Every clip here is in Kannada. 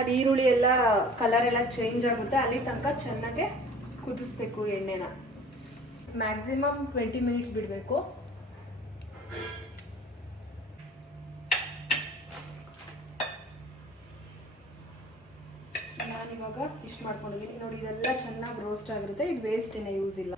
ಅದು ಈರುಳ್ಳಿ ಎಲ್ಲ ಕಲರ್ ಎಲ್ಲ ಚೇಂಜ್ ಆಗುತ್ತೆ. ಅಲ್ಲಿ ತನಕ ಚೆನ್ನಾಗೆ ಕುದಿಸ್ಬೇಕು ಎಣ್ಣೆನ. ಮ್ಯಾಕ್ಸಿಮಮ್ ಟ್ವೆಂಟಿ ಮಿನಿಟ್ಸ್ ಬಿಡಬೇಕು. ನಾನಿವಾಗ ಇಷ್ಟು ಮಾಡ್ಕೊಂಡಿದ್ದೀನಿ. ನೋಡಿ, ಇದೆಲ್ಲ ಚೆನ್ನಾಗಿ ರೋಸ್ಟ್ ಆಗಿರುತ್ತೆ. ಇದು ವೇಸ್ಟ್ ಏನೇ ಯೂಸ್ ಇಲ್ಲ.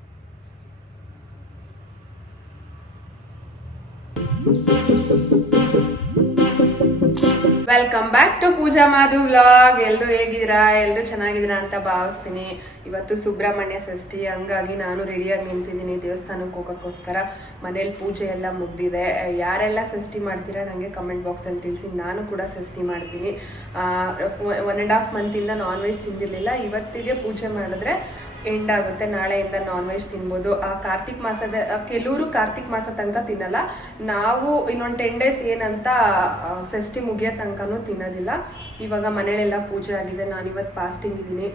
Welcome back to Pooja Madhu vlog ಎಲ್ಲರೂ ಹೇಗಿದ್ದೀರಾ? ಎಲ್ಲರೂ ಚೆನ್ನಾಗಿದ್ದೀರಾ ಅಂತ ಭಾವಿಸ್ತೀನಿ. ಇವತ್ತು ಸುಬ್ರಹ್ಮಣ್ಯ ಷಷ್ಠಿ. ಹಂಗಾಗಿ ನಾನು ರೆಡಿಯಾಗಿ ನಿಂತಿದ್ದೀನಿ ದೇವಸ್ಥಾನಕ್ಕೆ ಹೋಗೋಕ್ಕೋಸ್ಕರ. ಮನೇಲಿ ಪೂಜೆ ಎಲ್ಲ ಮುಗ್ದಿದೆ. ಯಾರೆಲ್ಲ ಷಷ್ಠಿ ಮಾಡ್ತೀರಾ ನನಗೆ ಕಮೆಂಟ್ ಬಾಕ್ಸಲ್ಲಿ ತಿಳಿಸಿ. ನಾನು ಕೂಡ ಷಷ್ಠಿ ಮಾಡ್ತೀನಿ. ಒನ್ ಆ್ಯಂಡ್ ಹಾಫ್ ಮಂತಿಂದ ನಾನ್ ವೆಜ್ ತಿಂದಿರಲಿಲ್ಲ. ಇವತ್ತಿಗೆ ಪೂಜೆ ಮಾಡಿದ್ರೆ ಎಂಡ್ ಆಗುತ್ತೆ. ನಾಳೆಯಿಂದ ನಾನ್ ವೆಜ್ ತಿನ್ಬೋದು. ಆ ಕಾರ್ತಿಕ್ ಮಾಸದ ಕೆಲವರು ಕಾರ್ತಿಕ್ ಮಾಸ ತನಕ ತಿನ್ನಲ್ಲ. ನಾವು ಇನ್ನೊಂದು ಟೆನ್ ಡೇಸ್ ಏನಂತ ಷಷ್ಠಿ ಮುಗಿಯೋ ತನಕನೂ ತಿನ್ನೋದಿಲ್ಲ. ಇವಾಗ ಮನೇಲೆಲ್ಲ ಪೂಜೆ ಆಗಿದೆ. ನಾನು ಇವತ್ತು ಫಾಸ್ಟಿಂಗ್ ಇದ್ದೀನಿ.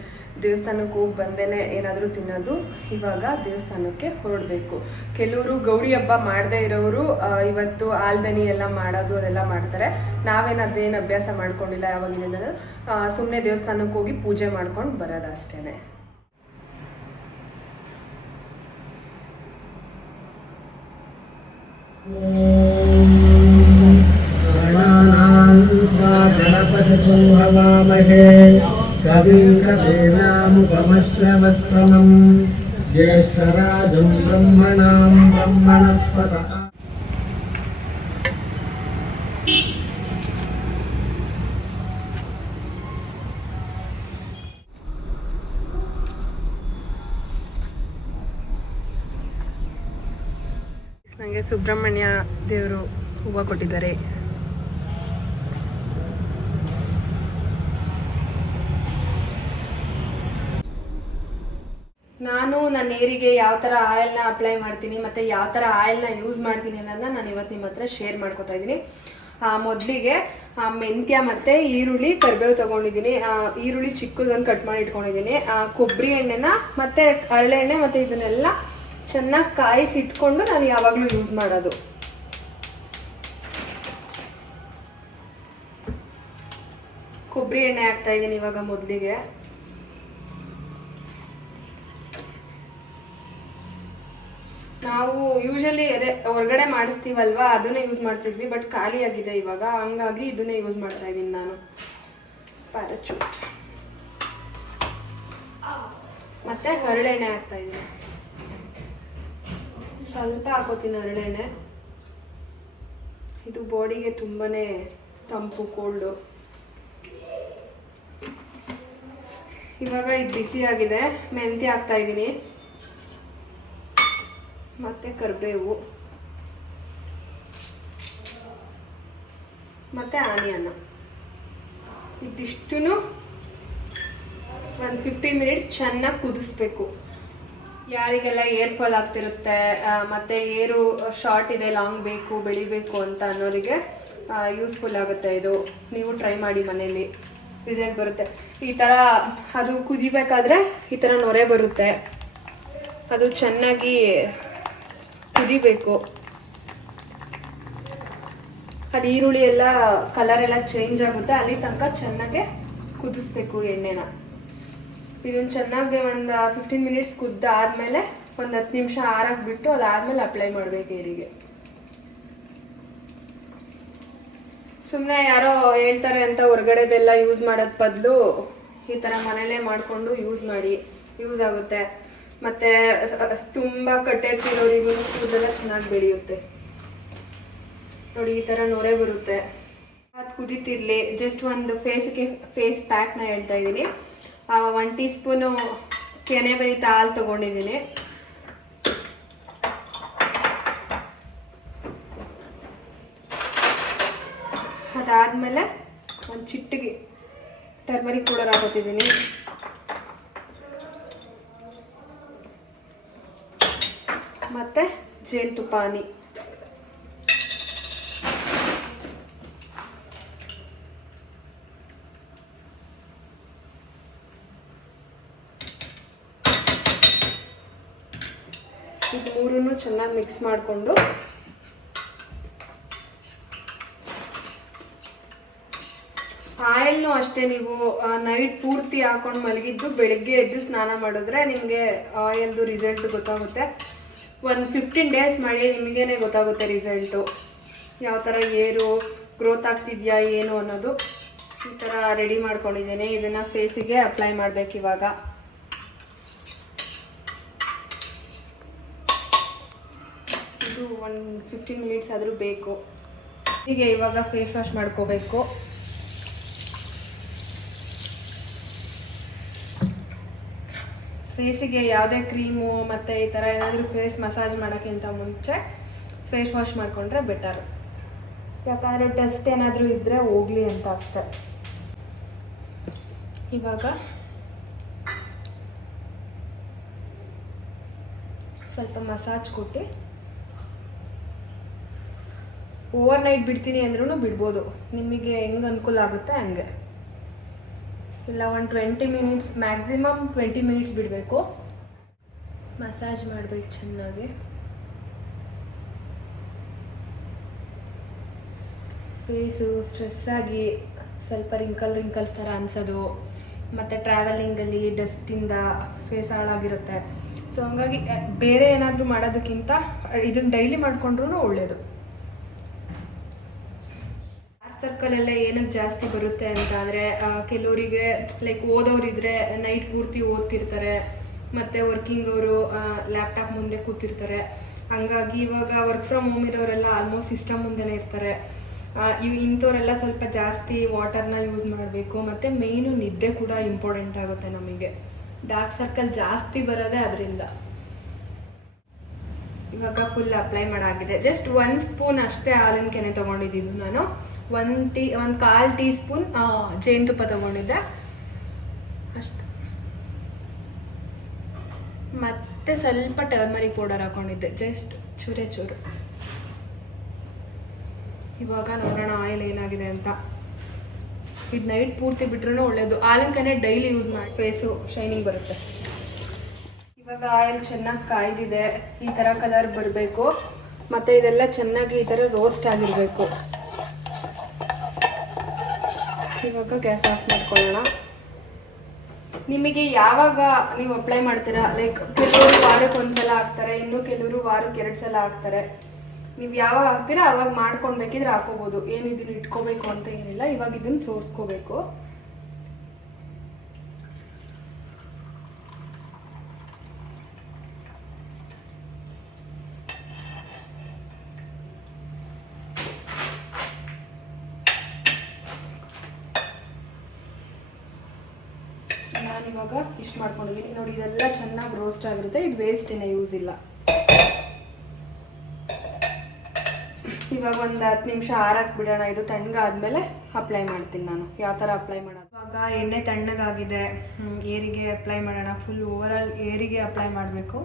ದೇವಸ್ಥಾನಕ್ಕೆ ಹೋಗಿ ಬಂದೇನೆ ಏನಾದರೂ ತಿನ್ನೋದು. ಇವಾಗ ದೇವಸ್ಥಾನಕ್ಕೆ ಹೊರಡಬೇಕು. ಕೆಲವರು ಗೌರಿ ಹಬ್ಬ ಮಾಡದೇ ಇರೋರು ಇವತ್ತು ಆಲ್ದನಿ ಎಲ್ಲ ಮಾಡೋದು, ಅದೆಲ್ಲ ಮಾಡ್ತಾರೆ. ನಾವೇನು ಅದೇನು ಅಭ್ಯಾಸ ಮಾಡ್ಕೊಂಡಿಲ್ಲ ಯಾವಾಗಿನಿಂದ ಸುಮ್ಮನೆ ದೇವಸ್ಥಾನಕ್ಕೆ ಹೋಗಿ ಪೂಜೆ ಮಾಡ್ಕೊಂಡು ಬರೋದು ಅಷ್ಟೇ गणपतिं हवामहे कविं कवीनामुपमश्रवस्तमम् ज्येष्ठराजं ब्रह्मणां ब्रह्मणस्पत ನನಗೆ ಸುಬ್ರಹ್ಮಣ್ಯ ದೇವರು ಹೂವು ಕೊಟ್ಟಿದ್ದಾರೆ. ನಾನು ನನ್ನ ಏರಿಗೆ ಯಾವ ಥರ ಆಯಿಲ್ನ ಅಪ್ಲೈ ಮಾಡ್ತೀನಿ ಮತ್ತು ಯಾವ ಥರ ಆಯಿಲ್ನ ಯೂಸ್ ಮಾಡ್ತೀನಿ ಅನ್ನೋದನ್ನ ನಾನು ಇವತ್ತು ನಿಮ್ಮ ಹತ್ರ ಶೇರ್ ಮಾಡ್ಕೊತಾ ಇದ್ದೀನಿ. ಮೊದಲಿಗೆ ಮೆಂತ್ಯ ಮತ್ತು ಈರುಳ್ಳಿ ಕರಿಬೇವು ತೊಗೊಂಡಿದ್ದೀನಿ. ಈರುಳ್ಳಿ ಚಿಕ್ಕದೊಂದು ಕಟ್ ಮಾಡಿ ಇಟ್ಕೊಂಡಿದ್ದೀನಿ. ಕೊಬ್ಬರಿ ಎಣ್ಣೆನ ಮತ್ತು ಹರಳೆಣ್ಣೆ ಮತ್ತು ಇದನ್ನೆಲ್ಲ ಚೆನ್ನಾಗಿ ಕಾಯಿಸಿಟ್ಕೊಂಡು ನಾನು ಯಾವಾಗಲೂ ಯೂಸ್ ಮಾಡೋದು. ಕೊಬ್ಬರಿ ಎಣ್ಣೆ ಹಾಕ್ತಾ ಇದ್ದೀನಿ ಇವಾಗ ಮೊದಲಿಗೆ. ನಾವು ಯೂಶಲಿ ಅದೇ ಹೊರಗಡೆ ಮಾಡಿಸ್ತೀವಲ್ವಾ, ಅದನ್ನೇ ಯೂಸ್ ಮಾಡ್ತಿದ್ವಿ ಬಟ್ ಖಾಲಿ ಆಗಿದೆ ಇವಾಗ, ಹಂಗಾಗಿ ಇದನ್ನೇ ಯೂಸ್ ಮಾಡ್ತಾ ಇದ್ದೀನಿ ನಾನು. ಪ್ಯಾರಚೂಟ್ ಮತ್ತೆ ಹರಳೆಣ್ಣೆ ಹಾಕ್ತಾ ಇದ್ದೀನಿ. ಸ್ವಲ್ಪ ಹಾಕೋತೀನಿ ಹರಳೆಣ್ಣೆ ಇದು ಬಾಡಿಗೆ ತುಂಬಾ ತಂಪು, ಕೋಲ್ಡು. ಇವಾಗ ಇದು ಬಿಸಿ ಆಗಿದೆ. ಮೆಂತ್ಯ ಹಾಕ್ತಾ ಇದ್ದೀನಿ. ಮತ್ತೆ ಕರಿಬೇವು. ಮತ್ತೆ ಆನಿಯನ್ನು ಇದಿಷ್ಟು ಒಂದು ಫಿಫ್ಟೀನ್ ಮಿನಿಟ್ಸ್ ಚೆನ್ನಾಗಿ ಕುದಿಸ್ಬೇಕು. ಯಾರಿಗೆಲ್ಲ ಏರ್ ಫಾಲ್ ಆಗ್ತಿರುತ್ತೆ ಮತ್ತೆ ಏರು ಶಾರ್ಟ್ ಇದೆ, ಲಾಂಗ್ ಬೇಕು, ಬೆಳಿಬೇಕು ಅಂತ ಅನ್ನೋರಿಗೆ ಯೂಸ್ಫುಲ್ ಆಗುತ್ತೆ ಇದು. ನೀವು ಟ್ರೈ ಮಾಡಿ ಮನೇಲಿ. ರಿಸಲ್ಟ್ ಬರುತ್ತೆ. ಈ ಥರ ಅದು ಕುದಿಬೇಕಾದ್ರೆ ಈ ಥರ ನೊರೆ ಬರುತ್ತೆ. ಅದು ಚೆನ್ನಾಗಿ ಕುದಿಬೇಕು. ಅದು ಈರುಳ್ಳಿ ಎಲ್ಲ ಕಲರ್ ಎಲ್ಲ ಚೇಂಜ್ ಆಗುತ್ತೆ, ಅಲ್ಲಿ ತನಕ ಚೆನ್ನಾಗೆ ಕುದಿಸ್ಬೇಕು ಎಣ್ಣೆನ. ಇದನ್ನು ಚೆನ್ನಾಗಿ ಒಂದು ಫಿಫ್ಟೀನ್ ಮಿನಿಟ್ಸ್ ಕುದ್ದಾದ್ಮೇಲೆ ಒಂದು ಹತ್ತು ನಿಮಿಷ ಆರಾಕ್ಬಿಟ್ಟು ಅದಾದಮೇಲೆ ಅಪ್ಲೈ ಮಾಡಬೇಕು ಏರಿಗೆ. ಸುಮ್ಮನೆ ಯಾರೋ ಹೇಳ್ತಾರೆ ಅಂತ ಹೊರಗಡೆದೆಲ್ಲ ಯೂಸ್ ಮಾಡೋದು ಬದಲು ಈ ಥರ ಮನೇಲೇ ಮಾಡಿಕೊಂಡು ಯೂಸ್ ಮಾಡಿ ಯೂಸ್ ಆಗುತ್ತೆ. ಮತ್ತೆ ತುಂಬ ಕಟ್ಟೆಡ್ಸಿರೋರಿಗೂ ಕೂದಲೆಲ್ಲ ಚೆನ್ನಾಗಿ ಬೆಳೆಯುತ್ತೆ. ನೋಡಿ, ಈ ಥರ ನೊರೆ ಬರುತ್ತೆ. ಅದು ಕುದೀತಿರ್ಲಿ. ಜಸ್ಟ್ ಒಂದು ಫೇಸ್ಗೆ ಫೇಸ್ ಪ್ಯಾಕ್ನ ಹೇಳ್ತಾ ಇದ್ದೀನಿ. ಒನ್ ಟೀ ಸ್ಪೂನು ಕೆನೆ ಬೆರಿತ ಹಾಲು ತೊಗೊಂಡಿದ್ದೀನಿ. ಅದಾದಮೇಲೆ ಒಂದು ಚಿಟ್ಟಿಗೆ ಟರ್ಮರಿಕ್ ಪೌಡರ್ ಹಾಕೋತಿದ್ದೀನಿ ಮತ್ತು ಜೇನುತುಪ್ಪ ಇದು ಮೂರೂ ಚೆನ್ನಾಗಿ ಮಿಕ್ಸ್ ಮಾಡಿಕೊಂಡು ಆಯಿಲ್ನು ಅಷ್ಟೇ ನೀವು ನೈಟ್ ಪೂರ್ತಿ ಹಾಕೊಂಡು ಮಲಗಿದ್ದು ಬೆಳಿಗ್ಗೆ ಎದ್ದು ಸ್ನಾನ ಮಾಡಿದ್ರೆ ನಿಮಗೆ ಆಯಿಲ್ದು ರಿಸಲ್ಟ್ ಗೊತ್ತಾಗುತ್ತೆ. ಒಂದು ಫಿಫ್ಟೀನ್ ಡೇಸ್ ಮಾಡಿ ನಿಮಗೇನೆ ಗೊತ್ತಾಗುತ್ತೆ ರಿಸಲ್ಟು ಯಾವ ಥರ ಏರು ಗ್ರೋತ್ ಆಗ್ತಿದೆಯಾ, ಏನು ಅನ್ನೋದು ಈ ಥರ ರೆಡಿ ಮಾಡ್ಕೊಂಡಿದ್ದೀನಿ. ಇದನ್ನು ಫೇಸಿಗೆ ಅಪ್ಲೈ ಮಾಡ್ಬೇಕು ಇವಾಗ ಇದು ಒಂದು ಫಿಫ್ಟೀನ್ ಮಿನಿಟ್ಸ್ ಆದರೂ ಬೇಕು. ಹೀಗೆ ಇವಾಗ ಫೇಸ್ ವಾಶ್ ಮಾಡ್ಕೋಬೇಕು. ಫೇಸಿಗೆ ಯಾವುದೇ ಕ್ರೀಮು ಮತ್ತು ಈ ಥರ ಏನಾದರೂ ಫೇಸ್ ಮಸಾಜ್ ಮಾಡೋಕ್ಕಿಂತ ಮುಂಚೆ ಫೇಸ್ ವಾಶ್ ಮಾಡಿಕೊಂಡ್ರೆ ಬೆಟರ್ ಯಾಕಂದರೆ ಡಸ್ಟ್ ಏನಾದರೂ ಇದ್ದರೆ ಹೋಗಲಿ ಅಂತ ಅಷ್ಟೆ. ಇವಾಗ ಸ್ವಲ್ಪ ಮಸಾಜ್ ಕೊಟ್ಟು ಓವರ್ ನೈಟ್ ಬಿಡ್ತೀನಿ ಅಂದ್ರೂ ಬಿಡ್ಬೋದು. ನಿಮಗೆ ಹೆಂಗೆ ಅನುಕೂಲ ಆಗುತ್ತೆ ಹಂಗೆ. ಇಲ್ಲ, ಒಂದು twenty minutes, maximum twenty minutes ಬಿಡಬೇಕು. ಮಸಾಜ್ ಮಾಡಬೇಕು ಚೆನ್ನಾಗಿ. ಫೇಸು ಸ್ಟ್ರೆಸ್ ಆಗಿ ಸ್ವಲ್ಪ ರಿಂಕಲ್ ರಿಂಕಲ್ಸ್ ಥರ ಅನ್ಸೋದು. ಮತ್ತು ಟ್ರಾವೆಲಿಂಗಲ್ಲಿ ಡಸ್ಟಿಂದ ಫೇಸ್ ಹಾಳಾಗಿರುತ್ತೆ. ಸೊ ಹಂಗಾಗಿ ಬೇರೆ ಏನಾದರೂ ಮಾಡೋದಕ್ಕಿಂತ ಇದನ್ನು ಡೈಲಿ ಮಾಡಿಕೊಂಡ್ರೂ ಒಳ್ಳೆಯದು ಸರ್ಕಲ್ ಎಲ್ಲ ಏನಕ್ಕೆ ಜಾಸ್ತಿ ಬರುತ್ತೆ ಅಂತ ಅಂದರೆ ಕೆಲವರಿಗೆ ಲೈಕ್ ಓದೋರಿದ್ರೆ ನೈಟ್ ಪೂರ್ತಿ ಓದ್ತಿರ್ತಾರೆ, ಮತ್ತು ವರ್ಕಿಂಗ್ ಅವರು ಲ್ಯಾಪ್ಟಾಪ್ ಮುಂದೆ ಕೂತಿರ್ತಾರೆ. ಹಂಗಾಗಿ ಇವಾಗ ವರ್ಕ್ ಫ್ರಮ್ ಹೋಮ್ ಇರೋರೆಲ್ಲ ಆಲ್ಮೋಸ್ಟ್ ಸಿಸ್ಟಮ್ ಮುಂದೆನೇ ಇರ್ತಾರೆ. ಇವ್ ಇಂಥವರೆಲ್ಲ ಸ್ವಲ್ಪ ಜಾಸ್ತಿ ವಾಟರ್ನ ಯೂಸ್ ಮಾಡಬೇಕು, ಮತ್ತು ಮೇಯ್ನು ನಿದ್ದೆ ಕೂಡ ಇಂಪಾರ್ಟೆಂಟ್ ಆಗುತ್ತೆ ನಮಗೆ. ಡಾರ್ಕ್ ಸರ್ಕಲ್ ಜಾಸ್ತಿ ಬರೋದೇ ಅದರಿಂದ. ಇವಾಗ ಫುಲ್ ಅಪ್ಲೈ ಮಾಡಾಗಿದೆ. ಜಸ್ಟ್ ಒನ್ ಸ್ಪೂನ್ ಅಷ್ಟೇ ಹಾಲಿನ ಕೆನೆ ತೊಗೊಂಡಿದ್ದೀನಿ ನಾನು. ಒಂದು ಟೀ, ಒಂದು ಕಾಲು ಟೀ ಸ್ಪೂನ್ ಜೇನುತುಪ್ಪ ತಗೊಂಡಿದ್ದೆ. ಅಷ್ಟು. ಮತ್ತೆ ಸ್ವಲ್ಪ ಟರ್ಮರಿಕ್ ಪೌಡರ್ ಹಾಕೊಂಡಿದ್ದೆ. ಜಸ್ಟ್ ಚೂರೇ ಚೂರು. ಇವಾಗ ನೋಡೋಣ ಆಯಿಲ್ ಏನಾಗಿದೆ ಅಂತ. ಇದು ನೈಟ್ ಪೂರ್ತಿ ಬಿಟ್ರೂ ಒಳ್ಳೇದು. ಆಲಂಕನೆ ಡೈಲಿ ಯೂಸ್ ಮಾಡಿ ಫೇಸು ಶೈನಿಂಗ್ ಬರುತ್ತೆ. ಇವಾಗ ಆಯಿಲ್ ಚೆನ್ನಾಗಿ ಕಾಯ್ದಿದೆ. ಈ ಥರ ಕಲರ್ ಬರಬೇಕು. ಮತ್ತು ಇದೆಲ್ಲ ಚೆನ್ನಾಗಿ ಈ ಥರ ರೋಸ್ಟ್ ಆಗಿರಬೇಕು. ಇವಾಗ ಗ್ಯಾಸ್ ಆಫ್ ಮಾಡ್ಕೊಳ್ಳೋಣ. ನಿಮಗೆ ಯಾವಾಗ ನೀವು ಅಪ್ಲೈ ಮಾಡ್ತೀರಾ? ಲೈಕ್ ಕೆಲವರು ವಾರಕ್ಕೆ ಒಂದ್ಸಲ ಹಾಕ್ತಾರೆ, ಇನ್ನು ಕೆಲವರು ವಾರಕ್ಕೆ ಎರಡು ಸಲ ಹಾಕ್ತಾರೆ. ನೀವು ಯಾವಾಗ ಹಾಕ್ತೀರಾ? ಅವಾಗ ಮಾಡ್ಕೊಂಡು ಬೇಕಿದ್ರೆ ಹಾಕೋಬೋದು. ಏನಿದನ್ನು ಇಟ್ಕೋಬೇಕು ಅಂತ ಏನಿಲ್ಲ, ಇವಾಗ ಇದನ್ನ ಸೋರಿಸ್ಕೋಬೇಕು. ನಾನಿವಾಗ ಇಷ್ಟು ಮಾಡ್ಕೊಂಡಿದ್ದೀನಿ ನೋಡಿ, ಇದೆಲ್ಲ ಚೆನ್ನಾಗಿ ರೋಸ್ಟ್ ಆಗಿರುತ್ತೆ. ಇದು ವೇಸ್ಟ್ ಏನೇ ಯೂಸ್ ಇಲ್ಲ. ಇವಾಗ ಒಂದು ಹತ್ತು ನಿಮಿಷ ಆರಕ್ಕೆ ಬಿಡೋಣ. ಇದು ತಣ್ಣಗಾದ್ಮೇಲೆ ಅಪ್ಲೈ ಮಾಡ್ತೀನಿ ನಾನು. ಯಾವ ಥರ ಅಪ್ಲೈ ಮಾಡೋದು? ಇವಾಗ ಎಣ್ಣೆ ತಣ್ಣಗಾಗಿದೆ. ಏರಿಗೆ ಅಪ್ಲೈ ಮಾಡೋಣ. ಫುಲ್ ಓವರಾಲ್ ಏರಿಗೆ ಅಪ್ಲೈ ಮಾಡಬೇಕು.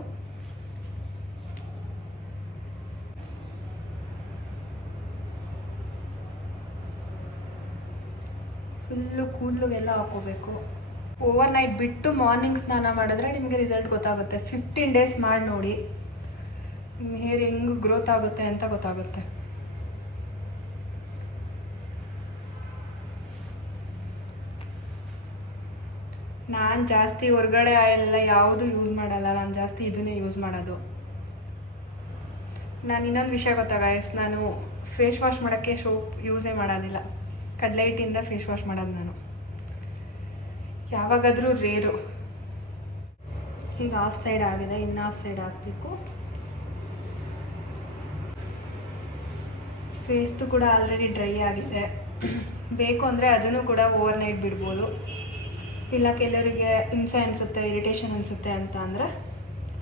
ಫುಲ್ಲು ಕೂದಲುಗೆಲ್ಲ ಹಾಕೋಬೇಕು ಓವರ್ ನೈಟ್ ಬಿಟ್ಟು ಮಾರ್ನಿಂಗ್ ಸ್ನಾನ ಮಾಡಿದ್ರೆ ನಿಮಗೆ ರಿಸಲ್ಟ್ ಗೊತ್ತಾಗುತ್ತೆ. ಫಿಫ್ಟೀನ್ ಡೇಸ್ ಮಾಡಿ ನೋಡಿ. ನಿಮ್ಮ ಹೇರ್ ಹೆಂಗೆ ಗ್ರೋತ್ ಆಗುತ್ತೆ ಅಂತ ಗೊತ್ತಾಗುತ್ತೆ. ನಾನು ಜಾಸ್ತಿ ಹೊರಗಡೆ ಆಯಿಲ್ ಯಾವುದು ಯೂಸ್ ಮಾಡಲ್ಲ. ನಾನು ಜಾಸ್ತಿ ಇದನ್ನೇ ಯೂಸ್ ಮಾಡೋದು. ನಾನು ಇನ್ನೊಂದು ವಿಷಯ ಗೊತ್ತಾ ಎಸ್ ನಾನು ಫೇಸ್ ವಾಶ್ ಮಾಡೋಕ್ಕೆ ಸೋಪ್ ಯೂಸೇ ಮಾಡೋದಿಲ್ಲ. ಕಡಲೆ ಹಿಟ್ಟಿಂದ ಫೇಸ್ ವಾಶ್ ಮಾಡೋದು ನಾನು. ಯಾವಾಗಾದರೂ ರೇರು. ಈಗ ಆಫ್ ಸೈಡ್ ಆಗಿದೆ ಇನ್ನು ಆಫ್ ಸೈಡ್ ಹಾಕಬೇಕು ಫೇಸ್ದು ಕೂಡ ಆಲ್ರೆಡಿ ಡ್ರೈ ಆಗಿದೆ. ಬೇಕು ಅಂದರೆ ಅದನ್ನು ಕೂಡ ಓವರ್ ನೈಟ್ ಬಿಡ್ಬೋದು. ಇಲ್ಲ ಕೆಲವರಿಗೆ ಹಿಂಸೆ ಅನಿಸುತ್ತೆ ಇರಿಟೇಷನ್ ಅನಿಸುತ್ತೆ ಅಂತ ಅಂದರೆ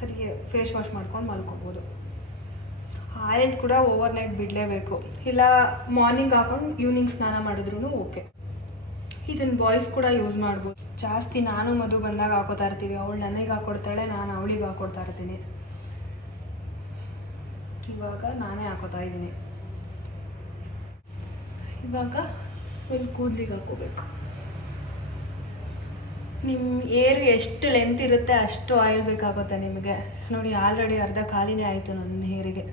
ಅದಕ್ಕೆ ಫೇಸ್ ವಾಶ್ ಮಾಡ್ಕೊಂಡು ಮಲ್ಕೋಬೋದು. ಆಯಿಲ್ ಕೂಡ ಓವರ್ ನೈಟ್ ಬಿಡಲೇಬೇಕು. ಇಲ್ಲ ಮಾರ್ನಿಂಗ್ ಹಾಕೊಂಡು ಈವ್ನಿಂಗ್ ಸ್ನಾನ ಮಾಡಿದ್ರೂ ಓಕೆ ಇದನ್ನ ಬಾಯ್ಸ್ ಕೂಡ ಯೂಸ್ ಮಾಡ್ಬೋದು. ಜಾಸ್ತಿ ನಾನು ಮದು ಬಂದಾಗ ಹಾಕೋತಾ ಇರ್ತೀವಿ. ಅವಳು ನನಗೆ ಹಾಕೊಡ್ತಾಳೆ, ನಾನು ಅವಳಿಗೆ ಹಾಕೊಡ್ತಾ ಇರ್ತೀನಿ. ಇವಾಗ ನಾನೇ ಹಾಕೋತಾ ಇದ್ದೀನಿ. ಇವಾಗ ಫುಲ್ ಕೂದಲಿಗೆ ಹಾಕೋಬೇಕು ನಿಮ್ಮ ಏರ್ ಎಷ್ಟು ಲೆಂತ್ ಇರುತ್ತೆ ಅಷ್ಟು ಆಯಿಲ್ ಬೇಕಾಗುತ್ತೆ ನಿಮಗೆ. ನೋಡಿ ಆಲ್ರೆಡಿ ಅರ್ಧ ಖಾಲಿನೇ ಆಯಿತು ನನ್ನ ಹೇರಿಗೆ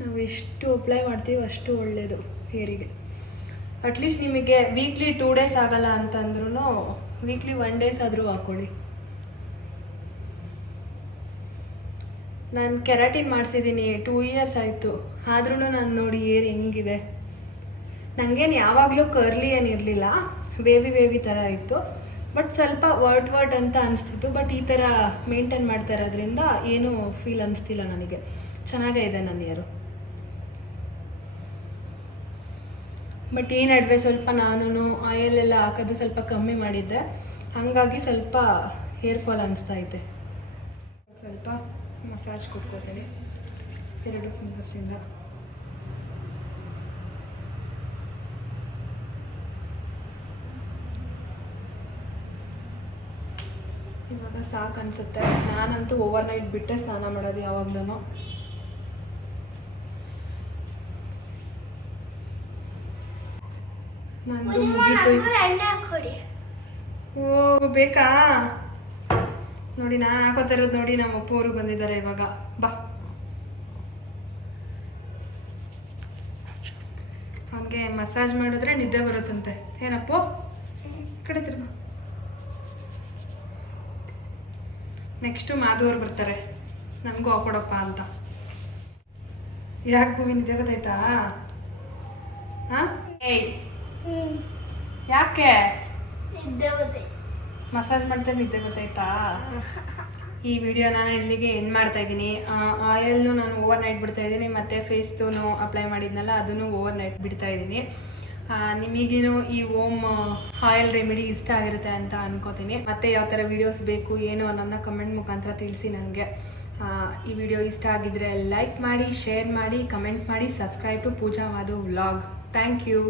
ನಾವು ಎಷ್ಟು ಅಪ್ಲೈ ಮಾಡ್ತೀವಿ ಅಷ್ಟು ಒಳ್ಳೆಯದು ಹೇರಿಗೆ ಅಟ್ಲೀಸ್ಟ್ ನಿಮಗೆ ವೀಕ್ಲಿ ಟೂ ಡೇಸ್ ಆಗಲ್ಲ ಅಂತಂದ್ರೂ ವೀಕ್ಲಿ ಒನ್ ಡೇಸ್ ಆದರೂ ಹಾಕೊಳ್ಳಿ. ನಾನು ಕೆರಾಟಿನ್ ಮಾಡಿಸಿದ್ದೀನಿ ಟೂ ಇಯರ್ಸ್ ಆಯಿತು. ಆದ್ರೂ ನಾನು ನೋಡಿ ಏರ್ ಹೆಂಗಿದೆ. ನನಗೇನು ಯಾವಾಗಲೂ ಕರ್ಲಿ ಏನಿರಲಿಲ್ಲ ಬೇಬಿ ಬೇಬಿ ಥರ ಇತ್ತು. ಬಟ್ ಸ್ವಲ್ಪ ವರ್ಟ್ ವರ್ಟ್ ಅಂತ ಅನಿಸ್ತಿತ್ತು. ಬಟ್ ಈ ಥರ ಮೇಂಟೈನ್ ಮಾಡ್ತಾ ಇರೋದ್ರಿಂದ ಏನೂ ಫೀಲ್ ಅನಿಸ್ತಿಲ್ಲ ನನಗೆ. ಚೆನ್ನಾಗೇ ಇದೆ ನನ್ನ ಇಯರು ಬಟ್ ಏನು ನಡುವೆ ಸ್ವಲ್ಪ ನಾನು ಆಯಲ್ಲೆಲ್ಲ ಹಾಕೋದು ಸ್ವಲ್ಪ ಕಮ್ಮಿ ಮಾಡಿದ್ದೆ. ಹಾಗಾಗಿ ಸ್ವಲ್ಪ ಹೇರ್ ಫಾಲ್ ಅನಿಸ್ತಾ ಐತೆ ಸ್ವಲ್ಪ ಮಸಾಜ್ ಕೊಟ್ಕೋತೀನಿ. ಎರಡು ಫಿಂಗರ್ಸಿಂದ ಇವಾಗ ಸಾಕು ಅನಿಸುತ್ತೆ. ನಾನಂತೂ ಓವರ್ ನೈಟ್ ಬಿಟ್ಟೆ ಸ್ನಾನ ಮಾಡೋದು ಯಾವಾಗ್ಲೂ ನಂದು ಮುಗೀತು. ಓ ಬೇಕಾ? ನೋಡಿ ನಾನು ಹಾಕೋತಾ ಇರೋದು ನೋಡಿ ನಮ್ಮ ಅಪ್ಪವರು ಬಂದಿದ್ದಾರೆ ಇವಾಗ. ಬಾ. ಅವನಿಗೆ ಮಸಾಜ್ ಮಾಡಿದ್ರೆ ನಿದ್ದೆ ಬರುತ್ತಂತೆ. ಏನಪ್ಪ? ಕಡೆ ತಿರ್ಗ. ನೆಕ್ಸ್ಟು ಮಾಧುವರು ಬರ್ತಾರೆ. ನನಗೂ ಹಾಕೊಡಪ್ಪ ಅಂತ. ಯಾಕೆ ಭೂಮಿ ನಿದ್ದೆ ಗೊತ್ತಾಯ್ತಾ ಹಾಂ ಏಯ್ ಯಾಕೆ? ಮಸಾಜ್ ಮಾಡ್ತಾ ನಿದ್ದೆ ಗೊತ್ತಾಯ್ತಾ ಈ ವಿಡಿಯೋ ನಾನು ಇಲ್ಲಿಗೆ ಎಂಡ್ ಮಾಡ್ತಾ ಇದ್ದೀನಿ. ಆಯಲ್ನು ನಾನು ಓವರ್ ನೈಟ್ ಬಿಡ್ತಾ ಇದ್ದೀನಿ ಮತ್ತು ಫೇಸ್ತೂನು ಅಪ್ಲೈ ಮಾಡಿದ್ನಲ್ಲ ಅದನ್ನು ಓವರ್ ನೈಟ್ ಬಿಡ್ತಾ ಇದ್ದೀನಿ. ನಿಮಗೇನು ಈ ಓಮ್ ಆಯಿಲ್ ರೆಮಿಡಿ ಇಷ್ಟ ಆಗಿರುತ್ತೆ ಅಂತ ಅನ್ಕೋತೀನಿ. ಮತ್ತೆ ಯಾವ ಥರ ವಿಡಿಯೋಸ್ ಬೇಕು ಏನು ಅನ್ನೋದನ್ನ ಕಮೆಂಟ್ ಮುಖಾಂತರ ತಿಳಿಸಿ ನನಗೆ. ಈ ವಿಡಿಯೋ ಇಷ್ಟ ಆಗಿದ್ರೆ ಲೈಕ್ ಮಾಡಿ ಶೇರ್ ಮಾಡಿ ಕಮೆಂಟ್ ಮಾಡಿ subscribe to Pooja Madhu vlog thank you